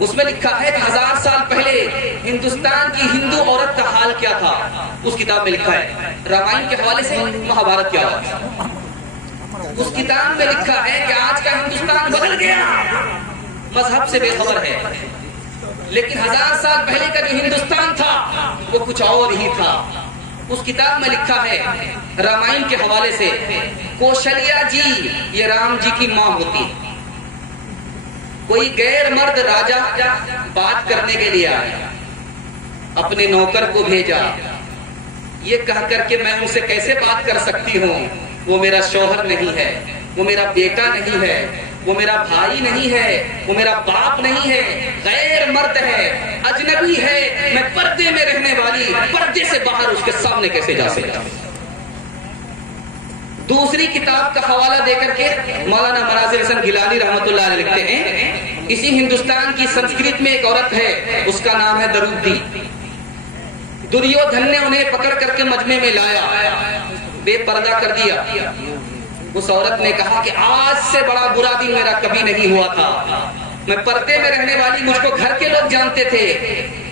اس میں لکھا ہے کہ 1000 سال پہلے ہندوستان کی ہندو عورت کا حال کیا تھا. اس کتاب میں لکھا ہے. رامائن کے حوالے سے مہابھارت کیا ہوا. اس کتاب میں لکھا ہے کہ آج کا ہندوستان بدل گیا, مذہب سے بے خبر ہے, لیکن 1000 سال پہلے کا جو ہندوستان تھا وہ کچھ اور ہی تھا. اس کتاب میں لکھا ہے رامائن کے حوالے سے, کوشلیا جی یہ رام جی کی ماں ہوتی. کوئی غیر مرد راجا بات کرنے کے لیے آیا, اپنے نوکر کو بھیجا, یہ کہہ کر کہ میں ان سے کیسے بات کر سکتی ہوں, وہ میرا شوہر نہیں ہے, وہ میرا بیٹا نہیں ہے, وہ میرا بھائی نہیں ہے, وہ میرا باپ نہیں ہے, غیر مرد ہے, اجنبی ہے, میں پردے میں رہنے والی, پردے سے باہر اس کے سامنے کیسے جا سکتا ہوں. دوسری کتاب کا حوالہ دے کر کے مولانا مناظر حسن گیلانی رحمۃ اللہ علیہ لکھتے ہیں, اسی ہندوستان کی سنسکرت میں ایک عورت ہے, اس کا نام ہے درودی. دریودھن نے انہیں پکڑ کر کے مجمع میں لایا, بے پردہ کر دیا. اس عورت نے کہا کہ آج سے بڑا برا دن میرا کبھی نہیں ہوا تھا, میں پردے میں رہنے والی, مجھ کو گھر کے لوگ جانتے تھے,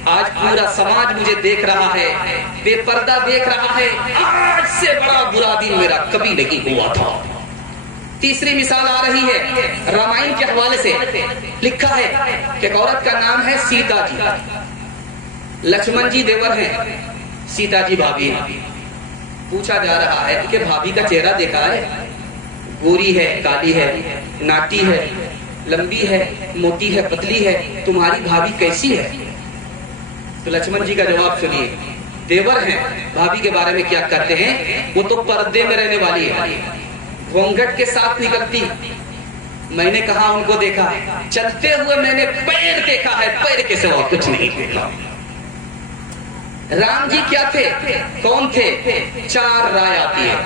آج پورا سماج مجھے دیکھ رہا ہے, بے پردہ دیکھ رہا ہے, آج سے بڑا برا دن میرا کبھی نہیں ہوا تھا. تیسری مثال آ رہی ہے رامائن کے حوالے سے, لکھا ہے کہ ایک عورت کا نام ہے سیتا جی. لکشمن جی دیور ہیں, سیتا جی بھابھی ہیں. پوچھا جا رہا ہے کہ بھابھی کا چہرہ دیکھا ہے, گوری ہے, کالی ہے, ناٹی ہے, لمبی ہے, موٹی ہے, پتلی ہے, تمہاری بھابھی کیسی ہے؟ تو لکشمن جی کا جواب سنیے. دیور ہیں, بھابھی کے بارے میں کیا کہتے ہیں, وہ تو پردے میں رہنے والی ہے, گھونگھٹ کے ساتھ نکلتی. میں نے کہا ان کو دیکھا, چلتے ہوئے میں نے پیر دیکھا ہے, پیر کے سوا کچھ نہیں دیکھا. رام جی کیا تھے, کون تھے؟ 4 رائے آتی ہے.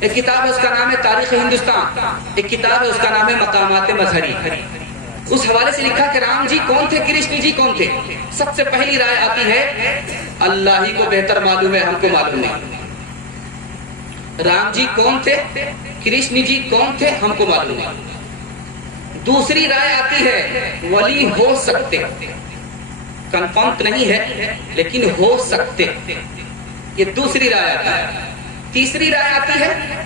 ایک کتاب ہے اس کا نام ہے تاریخ ہندوستان, ایک کتاب ہے اس کا نام ہے مقامات مظہری. اس حوالے سے لکھا کہ رام جی کون تھے, کرشن جی کون تھے. سب سے پہلی رائے آتی ہے اللہ ہی کو بہتر معلوم ہے, ہم کو معلوم نہیں. رام جی کون تھے, کرشن جی کون تھے, ہم کو معلوم نہیں. دوسری رائے آتی ہے ولی ہو سکتے, کنفرم نہیں ہے لیکن ہو سکتے, یہ دوسری رائے آتی ہے. تیسری رائے آتی ہے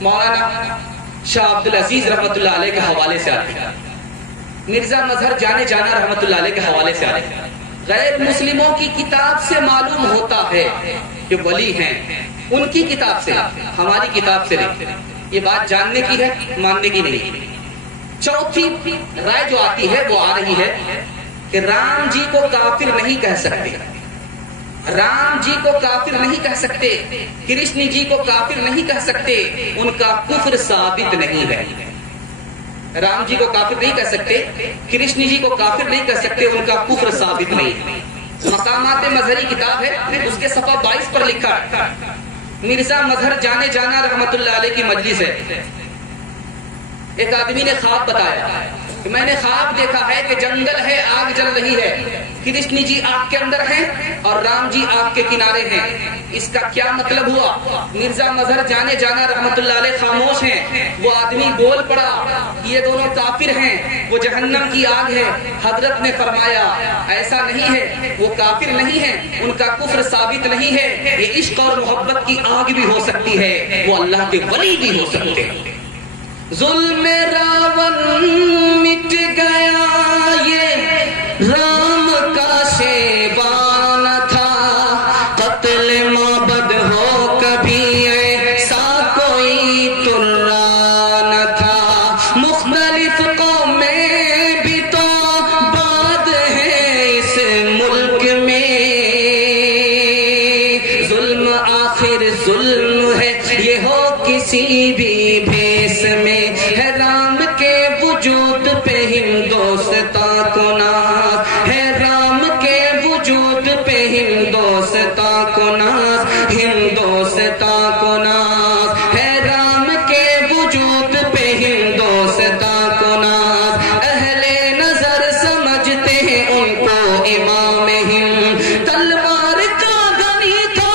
مولانا شاہ عبد العزیز رحمۃ اللہ علیہ کے حوالے سے آتی ہے, مرزا مظہر جانے جانا رحمۃ اللہ علیہ کے حوالے سے آتی ہے. غیر مسلموں کی کتاب سے معلوم ہوتا ہے کہ ولی ہیں, ان کی کتاب سے, ہماری کتاب سے نہیں. یہ بات جاننے کی ہے, ماننے کی نہیں. چوتھی رائے جو آتی ہے وہ آ رہی ہے کہ رام جی کو کافر نہیں کہہ سکتے, رام جی کو کافر نہیں کہہ سکتے, کرشن جی کو کافر نہیں کہہ سکتے, ان کا کفر ثابت نہیں ہے. رام جی کو کافر نہیں کہہ سکتے, کرشن جی کو کافر نہیں کہہ سکتے, ان کا کفر ثابت نہیں. مقامات مظہری کتاب ہے, اس کے صفحہ 22 پر لکھا ہے, مرزا مظہر جانے جانا رحمت اللہ علیہ کی مجلس ہے. ایک آدمی نے خواب بتایا کہ میں نے خواب دیکھا ہے کہ جنگل ہے, آگ جل رہی ہے, کرشن جی آگ کے اندر ہیں اور رام جی آگ کے کنارے ہیں. اس کا کیا مطلب ہوا؟ مرزا مظہر جانے جانا رحمت اللہ علیہ خاموش ہیں. وہ آدمی بول پڑا, یہ دونوں کافر ہیں, وہ جہنم کی آگ ہے. حضرت نے فرمایا ایسا نہیں ہے, وہ کافر نہیں ہے, ان کا کفر ثابت نہیں ہے, یہ عشق اور محبت کی آگ بھی ہو سکتی ہے, وہ اللہ کے ولی بھی ہو سکتے ہیں. ظلم راون مٹ گیا, یہ رام کا شیوا نہ تھا, قتل معبد ہو کبھی ایسا کوئی ترا نہ تھا. مختلف قومیں بھی تو باد ہیں اس ملک میں, ظلم آخر ظلم ہے, یہ ہو کسی بھی بھیس میں, ہے رام کے وجود پہ ہندوستاں کو ناز, ہے رام کے وجود پہ ہندوستاں کو ناز, ہندوستاں کو ناز, ہے رام کے وجود پہ ہندوستاں کو ناز. اہل نظر سمجھتے ہیں ان کو امام ہند, تلوار کا گنی تھا,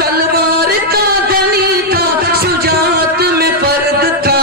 تلوار کا گنی تھا, شجاعت میں فرد تھا,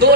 2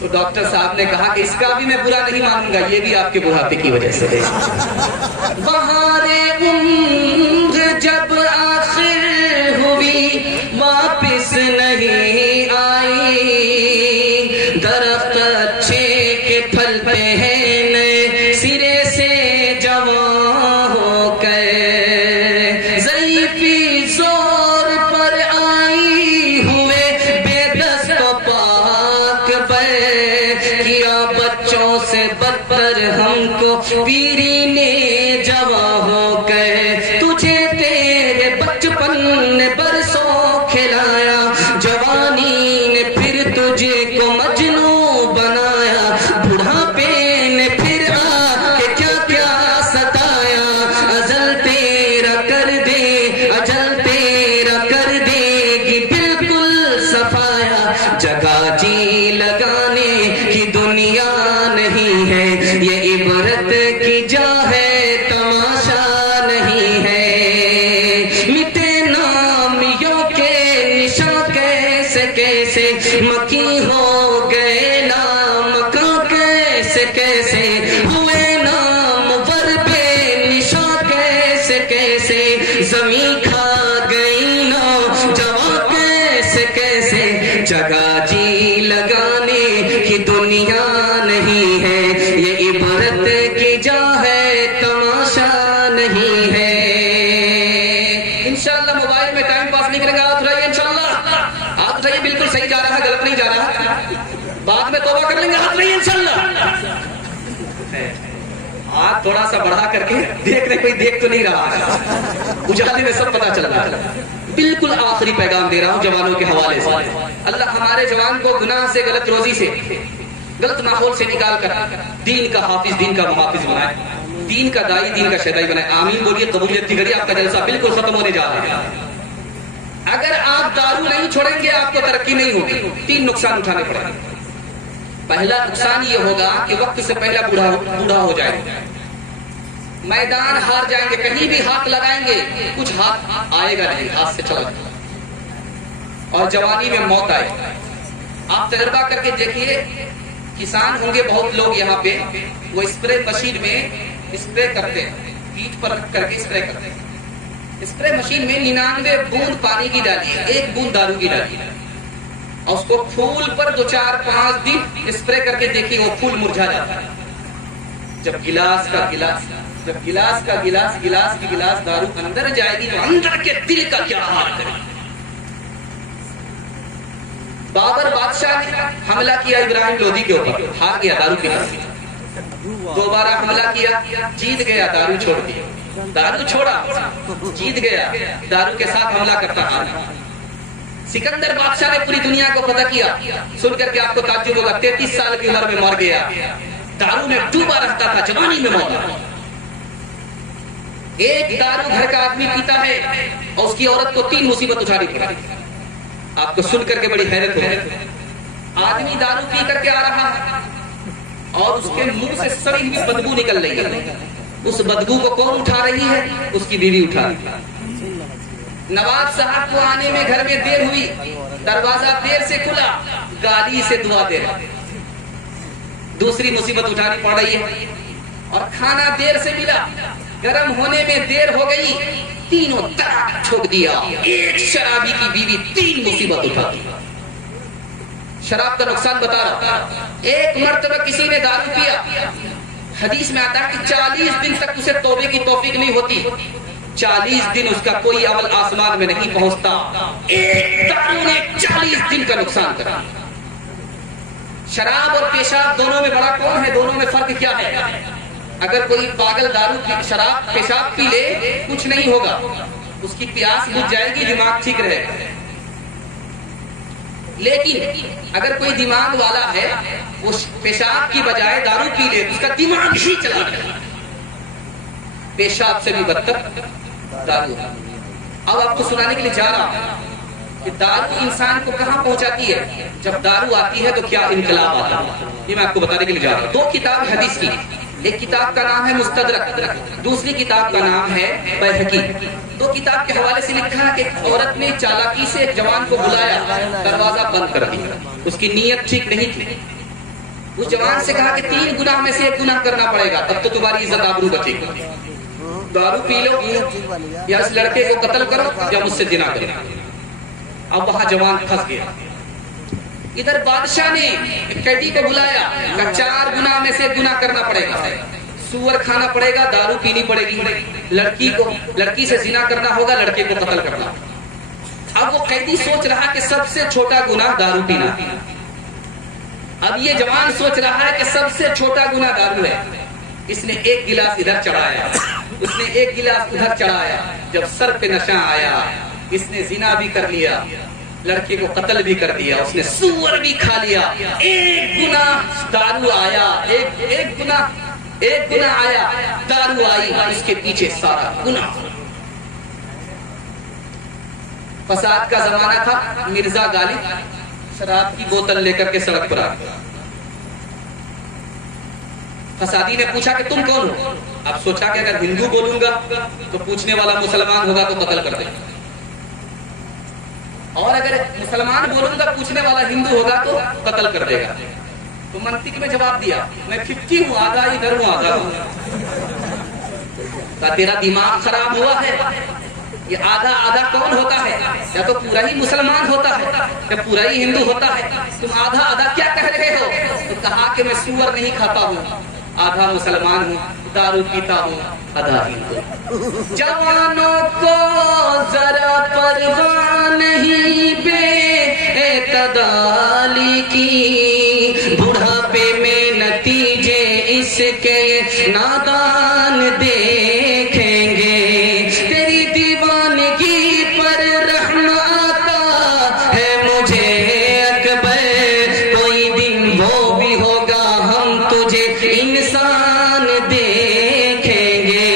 تو ڈاکٹر صاحب نے کہا کہ اس کا بھی میں برا نہیں مانوں گا، یہ بھی آپ کے بڑھاپے کی وجہ سے ہے۔ بہار عمر جب آخر ہوئی واپس نہیں آئی، درخت اچھے کے پھلتے ہیں نئے سرے سے جوان ہو کر، ضعیفی زور پر آئی ہوئے بے دست و پاک پر، کیا بچوں سے بدتر ہم کو پیری نے جوان ہو کر، تجھے تیرے بچپن نے برسوں کھلایا، جوانی نے پھر تجھے کو مجنوں بنایا، بڑھاپے نے پھر آ کے کیا کیا ستایا، اجل تیرا کر دے گی بالکل صفایا، جگہ جی لگانے کی دنیا نہیں ہے، یہ عبرت کی جا ہے تماشا نہیں ہے، مٹے نامیوں کے نشاں کیسے کیسے، مکی ہو گئے نام کا کیسے کیسے، ہوئے نام ور بے نشاں کیسے کیسے، زمین کھا گئی نوجواں کیسے کیسے، جگہ جی لگانے کی دنیا نہیں ہے، یہ عبرت کی جا ہے تماشا نہیں ہے۔ انشاءاللہ موبائل میں ٹائم پاس نہیں کریں گے، آپ اٹھائیے انشاءاللہ، آپ اٹھائیے، بالکل صحیح جا رہا ہے، غلط نہیں جا رہا، بعد میں توبہ کر لیں گے، آپ اٹھائیے انشاءاللہ۔ ہاتھ تھوڑا سا بڑھا کر کے دیکھ رہے، کوئی دیکھ تو نہیں رہا، اجالے میں سب پتا چل رہا ہے۔ بالکل آخری پیغام دے رہا ہوں جوانوں کے حوالے سے، اللہ ہمارے جوان کو گناہ سے، غلط روزی سے، غلط ماحول سے نکال کر دین کا حافظ، دین کا محافظ بنائے، دین کا دائی، دین کا شہدائی بنائے، آمین بولیے، قبولیت کی گھڑی، آپ کا جلسہ بالکل ختم ہونے جا رہا ہے۔ اگر آپ دارو نہیں چھوڑیں گے آپ کو ترقی نہیں ہوگی، 3 نقصان اٹھانے پڑیں گے۔ پہلا نقصان یہ ہوگا کہ وقت سے پہلے بوڑھا ہو جائے گا، میدان ہار جائیں گے، کہیں بھی ہاتھ لگائیں گے کچھ ہاتھ آئے گا نہیں، ہاتھ سے چلا جائے گا، اور جوانی میں موت آئے گا۔ آپ تجربہ کر کے دیکھیے، کسان ہوں گے بہت لوگ یہاں پہ، وہ اسپرے مشین میں اسپرے کرتے ہیں، پیٹھ پر رکھ کر کے اسپرے کرتے ہیں، اسپرے مشین میں 99 بوند پانی کی ڈالی ہے، 1 بوند دارو کی ڈالی ہے، اور اس کو پھول پر 2-4-5 دن اسپرے کر کے دیکھیے، وہ پھول مرجھا جاتا ہے۔ جب گلاس کی گلاس دارو اندر جائے گی تو اندر کے دل کا کیا حال کرے۔ بابر بادشاہ نے حملہ کیا ابراہیم لودھی کے اوپر، ہار گیا دارو کے ہاتھ، دوبارہ حملہ کیا، جیت گیا، دارو چھوڑ دیا، دارو چھوڑا، جیت گیا، دارو کے ساتھ حملہ کرتا ہار۔ سکندر بادشاہ نے پوری دنیا کو فتح کیا، سن کر کے آپ کو تعجب ہوگا، 33 سال کی عمر میں مر گیا، دارو میں ڈوبا رہتا تھا، جوانی میں مولا۔ ایک دارو گھر کا آدمی پیتا ہے اور اس کی عورت کو 3 مصیبت اٹھانی پڑتی، آپ کو سن کر کے بڑی حیرت ہوگی۔ آدمی دارو پی کر کے آ رہا ہے اور اس کے منہ سے سڑی ہوئی بدبو نکل رہی ہے، اس بدبو کو کون اٹھا رہی ہے؟ اس کی بیوی اٹھا رہی ہے۔ نواب صاحب کو آنے میں گھر میں دیر ہوئی، دروازہ دیر سے کھلا، گالی سے دعا دے رہا، دوسری مصیبت اٹھانی پڑ رہی ہے، اور کھانا دیر سے ملا، گرم ہونے میں دیر ہو گئی، تینوں طرح ٹھوک دیا۔ ایک شرابی کی بیوی 3 مصیبت اٹھا دی۔ شراب کا نقصان بتا رہا، ایک مرتبہ کسی نے دارو پیا، حدیث میں آتا ہے کہ 40 دن تک اسے توبے کی توفیق نہیں ہوتی، 40 دن اس کا کوئی عمل آسمان میں نہیں پہنچتا۔ ایک دارو نے 40 دن کا نقصان کرا۔ شراب اور پیشاب دونوں میں بڑا کون ہے؟ دونوں میں فرق کیا ہے؟ اگر کوئی پاگل دارو شراب پیشاب پی لے کچھ نہیں ہوگا، اس کی پیاس بجھ جائے گی، دماغ ٹھیک رہے گا۔ لیکن اگر کوئی دماغ والا ہے، وہ پیشاب کی بجائے دارو پی لے، اس کا دماغ ہی چلا جائے گا۔ پیشاب سے بھی بدتر دارو۔ اب آپ کو سنانے کے لیے جا رہا ہوں کہ دارو انسان کو کہاں پہنچاتی ہے، جب دارو آتی ہے تو کیا انقلاب آتا ہے، یہ میں آپ کو بتانے کے لیے جا رہا ہوں۔ 2 کتاب حدیث کی، ایک کتاب کا نام ہے مستدرک، دوسری کتاب کا نام ہے بیہقی۔ 2 کتاب کے حوالے سے لکھا ہے کہ عورت نے چالاکی سے ایک جوان کو بلایا، دروازہ بند کر دیا، اس کی نیت ٹھیک نہیں تھی، اس جوان سے کہا کہ 3 گناہ میں سے 1 گناہ کرنا پڑے گا، تب تو تمہاری عزت آبرو بچے گی. دارو پی لو یا اس لڑکے کو قتل کرو یا مجھ سے زنا کرو. اب وہاں جوان پھنس گیا. ادھر بادشاہ نے قیدی کو بلایا کہ 4 گناہ میں سے 1 گناہ کرنا پڑے گا. سور کھانا پڑے گا، دارو پینی پڑے گی، لڑکی سے زنا کرنا ہوگا، لڑکے کو قتل کرنا. اب وہ قیدی سوچ رہا کہ سب سے چھوٹا گناہ دارو پینا. اب یہ جوان سوچ رہا ہے کہ سب سے چھوٹا گناہ دارو ہے. اس نے 1 گلاس ادھر چڑھایا، اس نے 1 گلاس ادھر چڑھایا. جب سر پہ نشہ آیا، اس نے زنا بھی کر لیا، لڑکے کو قتل بھی کر دیا، اس نے سور بھی کھا لیا. 1 گناہ دارو آیا، ایک گناہ آیا، دارو آئی، اس کے پیچھے سارا گناہ. فساد کا زمانہ تھا. مرزا غالب شراب کی بوتل لے کر کے سڑک پر آ گیا. فسادی نے پوچھا کہ تم کون ہو؟ اب سوچا کہ اگر ہندو بولوں گا تو پوچھنے والا مسلمان ہوگا تو قتل کر دے گا، اور اگر مسلمان بولوں گا پوچھنے والا ہندو ہوگا تو قتل کر دے گا. تو منطق میں جواب دیا میں 50 ہوں، آدھا ادھر ہوں آدھا ہوں. تیرا دماغ خراب ہوا ہے؟ یہ آدھا آدھا کون ہوتا ہے؟ یا تو پورا ہی مسلمان ہوتا ہے یا پورا ہی ہندو ہوتا ہے. تم آدھا آدھا کیا کہہ رہے ہو؟ تو کہا کہ میں سور نہیں کھاتا ہوں، آدھا مسلمان ہوں، دارو پیتا ہوں، آدھا ہندو. جوانوں کو ذرا پرواہ نہیں بے اعتدالی کی، بڑھاپے میں نتیجے اس کے نادان دیکھیں گے. تیری دیوانگی پر رحم آتا ہے مجھے اکبر، کوئی دن وہ بھی ہوگا ہم تجھے انسان دیکھیں گے.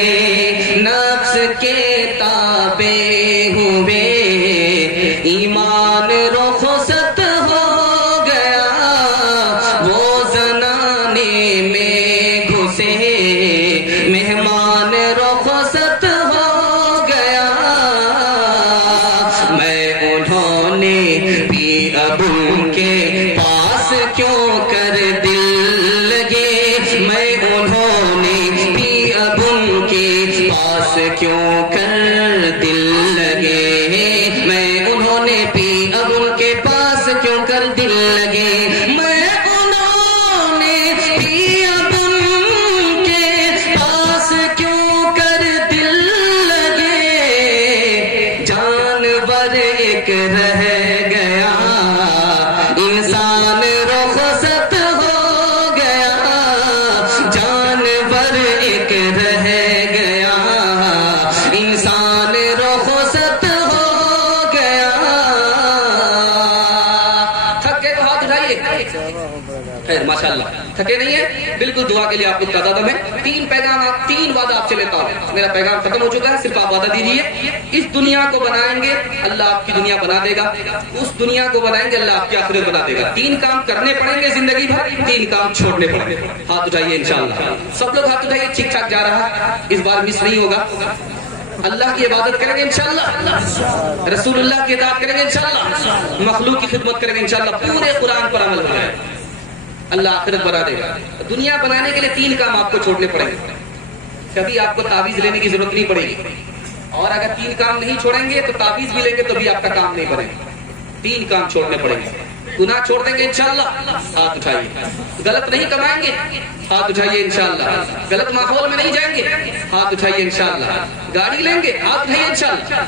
نفس کے تابع ہوئے ایمان رخصت ہو گیا، وہ زنانے میں گھسے مہمان رخصت ہو گیا. میں انہوں نے بھی اب ان کے پاس کیوں کر دل لگے، میں انہوں نے بھی اب ان کے پاس کیوں کر دل لگے، میں انہوں نے بھی اب ان کے پاس کیوں کر دل لگے. میں انہوں نے بھی اب ان کے پاس کیوں کر دل لگے. جانور ایک رہ گیا، انسان رخصت ہو گیا. جانور ایک رہ گیا، انسان رخصت ہو گیا. تھک گئے تو ہاتھ اٹھائیے. خیر ماشاءاللہ تھکے نہیں ہیں، بالکل دعا کے لیے آپ کو تعداد میں 3 پیغام 3 وعدہ آپ سے لیتا ہوں. میرا پیغام ختم ہو چکا ہے، صرف آپ وعدہ دیجیے. اس دنیا کو بنائیں گے اللہ آپ کی دنیا بنا دے گا، اس دنیا کو بنائیں گے اللہ آپ کی آخرت بنا دے گا. 3 کام کرنے پڑیں گے زندگی بھر، 3 کام چھوڑنے پڑیں گے. ہاتھ اٹھائیے انشاءاللہ. سب لوگ ہاتھ اٹھائیے. ٹھیک ٹھاک جا رہا، اس بار مس نہیں ہوگا. اللہ کی عبادت کریں گے انشاءاللہ، رسول اللہ کی اطاعت کریں گے انشاءاللہ، مخلوق کی خدمت کریں گے انشاءاللہ. پورے قرآن پر عمل ہو جائے، اللہ آخرت بنا دے گا. دنیا بنانے کے لیے 3 کام آپ کو چھوڑنے پڑیں گے. کبھی آپ کو تعویذ لینے کی ضرورت نہیں پڑے گی، اور اگر 3 کام نہیں چھوڑیں گے تو تعویذ بھی لیں گے تو بھی آپ کا کام نہیں بنے گا. 3 کام چھوڑنے پڑیں گے. گناہ چھوڑ دیں گے انشاءاللہ، ہاتھ اٹھائیے. غلط نہیں کمائیں گے، ہاتھ اٹھائیے انشاءاللہ. غلط ماحول میں نہیں جائیں گے، ہاتھ اٹھائیے انشاءاللہ. گاڑی لیں گے، ہاتھ اٹھائیے انشاءاللہ.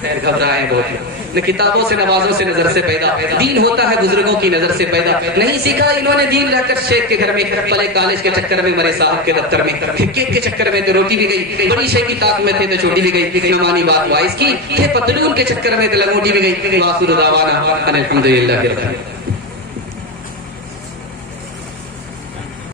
خیر گھبرائے بہت، نہ کتابوں سے نوازوں سے نظر سے پیدا، دین ہوتا ہے بزرگوں کی نظر سے پیدا. نہیں سیکھا انہوں نے دین رہ کر شیخ کے گھر میں، پلے کالج کے چکر میں، مرے صاحب کے دفتر میں. کیک کے چکر میں تو روٹی بھی گئی، بڑی شے کی طاق میں تھے تو چھوٹی بھی گئی. نمانی بات وائس کی تھے پتلون کے چکر میں تو لنگوٹی بھی گئی. وآخر دعوانا ان الحمدللہ.